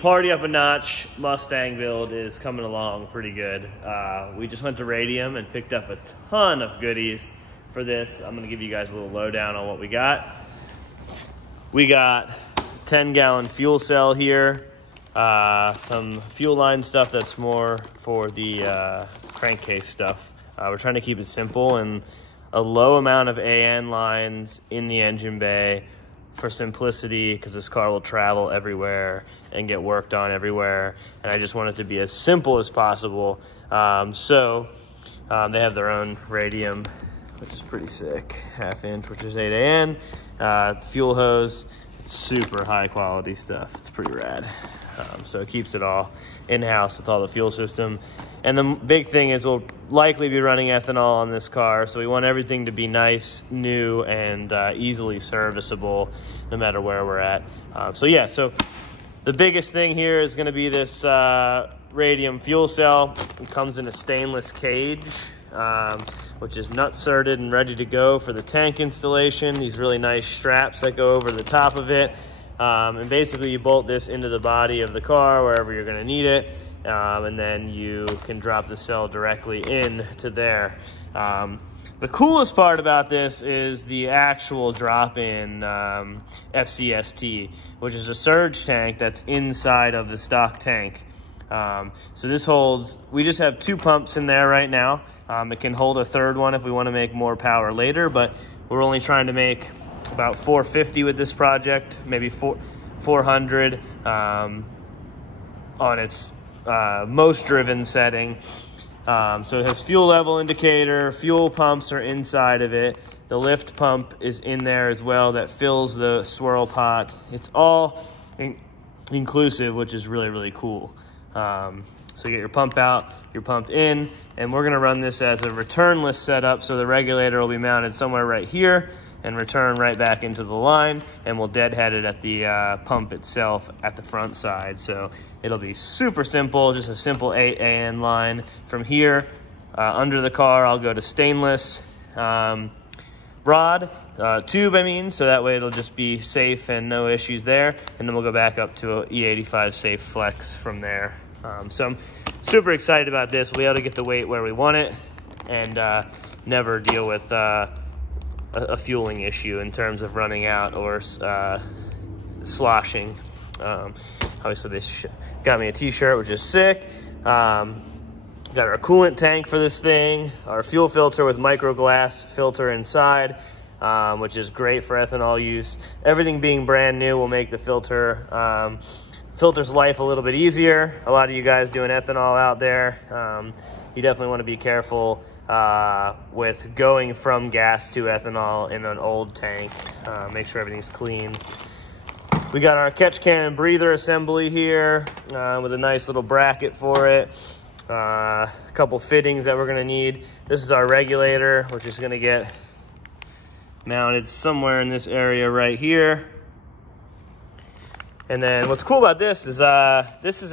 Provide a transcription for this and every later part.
party up a notch Mustang build is coming along pretty good. We just went to Radium and picked up a ton of goodies for this. I'm gonna give you guys a little lowdown on what we got. We got 10-gallon fuel cell here, some fuel line stuff that's more for the crankcase stuff. We're trying to keep it simple, and a low amount of AN lines in the engine bay for simplicity, because this car will travel everywhere and get worked on everywhere, and I just want it to be as simple as possible. So they have their own Radium, which is pretty sick, 1/2 inch, which is 8 AN. Fuel hose, it's super high quality stuff. It's pretty rad. So it keeps it all in-house with all the fuel system. And the big thing is we'll likely be running ethanol on this car, so we want everything to be nice, new, and easily serviceable no matter where we're at. So the biggest thing here is gonna be this Radium fuel cell. It comes in a stainless cage, which is nut-certed and ready to go for the tank installation. These really nice straps that go over the top of it. And basically you bolt this into the body of the car wherever you're gonna need it, and then you can drop the cell directly into there. The coolest part about this is the actual drop-in FCST, which is a surge tank that's inside of the stock tank. So this holds, we just have 2 pumps in there right now. It can hold a 3rd one if we want to make more power later, but we're only trying to make about 450 with this project, maybe 400 on its most driven setting. So it has fuel level indicator, fuel pumps are inside of it. The lift pump is in there as well that fills the swirl pot. It's all inclusive, which is really, really cool. So you get your pump out, your pump in, and we're gonna run this as a returnless setup, so the regulator will be mounted somewhere right here and return right back into the line, and we'll deadhead it at the pump itself at the front side. So it'll be super simple, just a simple 8 AN line. From here, under the car, I'll go to stainless rod, tube I mean, so that way it'll just be safe and no issues there. And then we'll go back up to a E85 safe flex from there. So I'm super excited about this. We'll be able to get the weight where we want it and never deal with a fueling issue in terms of running out or sloshing. Obviously they got me a t-shirt, which is sick. Got our coolant tank for this thing, our fuel filter with micro glass filter inside, which is great for ethanol use. Everything being brand new will make the filter's life a little bit easier. A lot of you guys doing ethanol out there, you definitely want to be careful with going from gas to ethanol in an old tank. Make sure everything's clean. We got our catch can and breather assembly here with a nice little bracket for it. A couple fittings that we're gonna need. This is our regulator, which is gonna get mounted somewhere in this area right here. And then what's cool about this is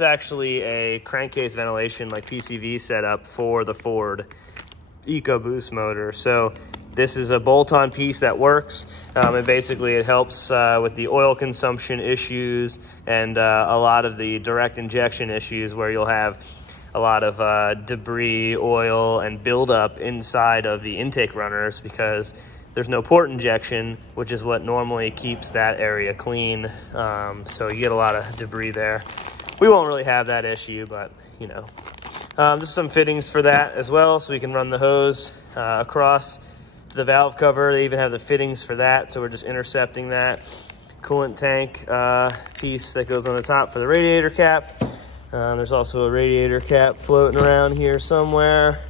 actually a crankcase ventilation, like PCV setup for the Ford EcoBoost motor. So this is a bolt-on piece that works, and basically it helps with the oil consumption issues and a lot of the direct injection issues where you'll have a lot of debris, oil, and buildup inside of the intake runners because there's no port injection, which is what normally keeps that area clean. So you get a lot of debris there. We won't really have that issue, but you know. There's some fittings for that as well, so we can run the hose across to the valve cover. They even have the fittings for that, so we're just intercepting that. Coolant tank piece that goes on the top for the radiator cap. There's also a radiator cap floating around here somewhere.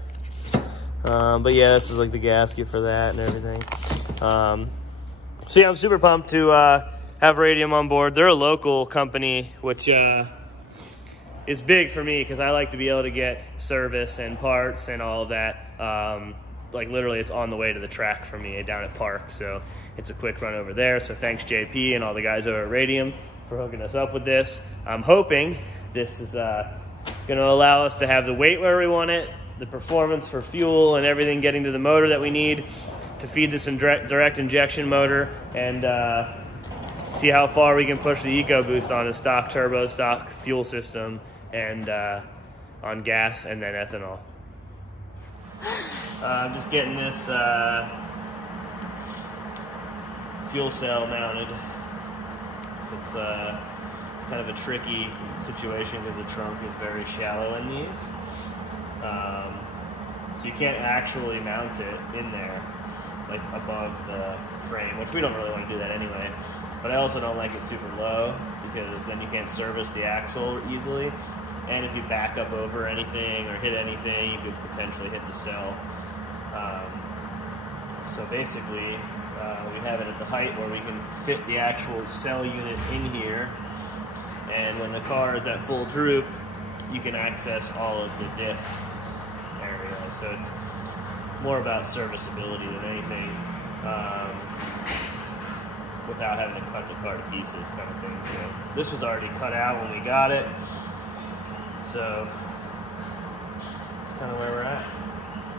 But yeah, this is like the gasket for that and everything. So yeah, I'm super pumped to have Radium on board. They're a local company, which is big for me because I like to be able to get service and parts and all of that. Like literally it's on the way to the track for me down at Park. So it's a quick run over there. So thanks JP and all the guys over at Radium for hooking us up with this. I'm hoping this is gonna allow us to have the weight where we want it, the performance for fuel and everything getting to the motor that we need to feed this direct injection motor, and see how far we can push the EcoBoost on a stock turbo, stock fuel system, and on gas and then ethanol. I'm just getting this fuel cell mounted. So it's kind of a tricky situation because the trunk is very shallow in these. So you can't actually mount it in there, like above the frame, which we don't really want to do that anyway. But I also don't like it super low because then you can't service the axle easily. And if you back up over anything or hit anything, you could potentially hit the cell. So basically, we have it at the height where we can fit the actual cell unit in here. And when the car is at full droop, you can access all of the diff area. So it's more about serviceability than anything, without having to cut the car to pieces kind of thing. So this was already cut out when we got it. So that's kind of where we're at.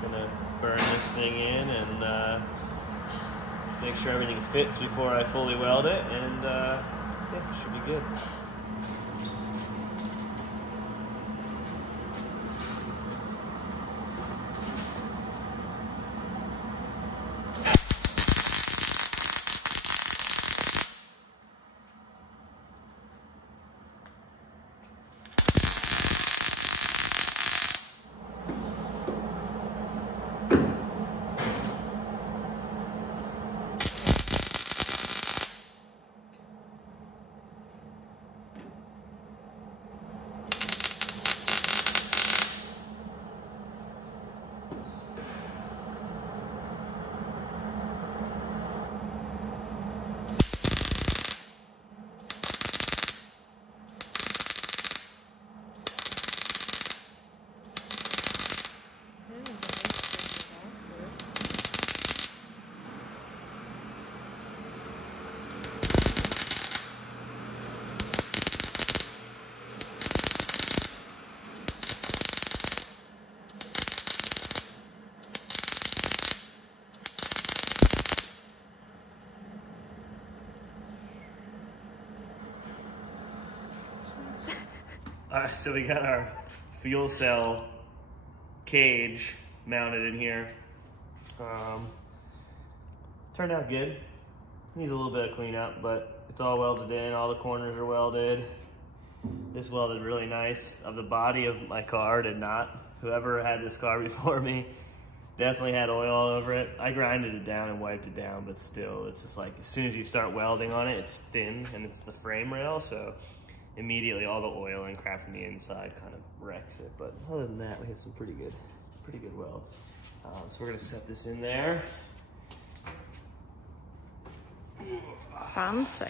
Gonna burn this thing in and make sure everything fits before I fully weld it, and yeah, it should be good. All right, so we got our fuel cell cage mounted in here. Turned out good. Needs a little bit of cleanup, but it's all welded in. All the corners are welded. This welded really nice. Of the body of my car did not. Whoever had this car before me definitely had oil all over it. I grinded it down and wiped it down, but still, it's just like as soon as you start welding on it, it's thin and it's the frame rail, so immediately all the oil and crap from the inside kind of wrecks it. But other than that, we had some pretty good welds. So we're gonna set this in there. Fancy.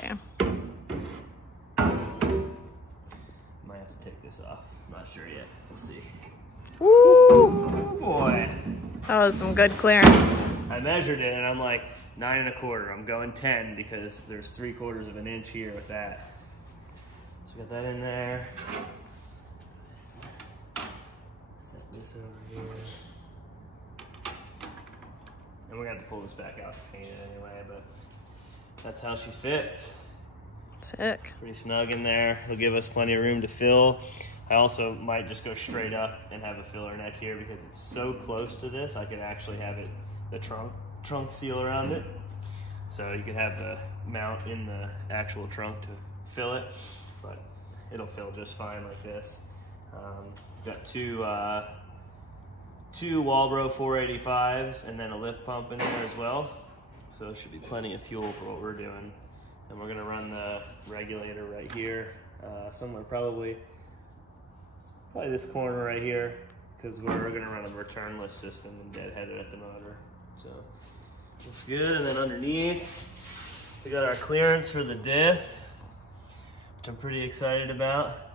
Might have to take this off. I'm not sure yet. We'll see. Woo! Oh boy. That was some good clearance. I measured it and I'm like 9 1/4. I'm going 10 because there's 3/4 of an inch here with that. So we got that in there. Set this over here. And we're gonna have to pull this back out to paint it anyway, but that's how she fits. Sick. Pretty snug in there. It'll give us plenty of room to fill. I also might just go straight up and have a filler neck here because it's so close to this. I could actually have it, the trunk seal around it. So you could have the mount in the actual trunk to fill it, but it'll fill just fine like this. Got two Walbro 485s and then a lift pump in there as well. So there should be plenty of fuel for what we're doing. And we're gonna run the regulator right here, somewhere probably this corner right here, because we're gonna run a returnless system and deadhead it at the motor. So looks good. And then underneath, we got our clearance for the diff, which I'm pretty excited about.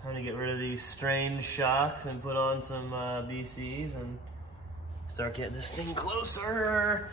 Time to get rid of these strange shocks and put on some BCs and start getting this thing closer.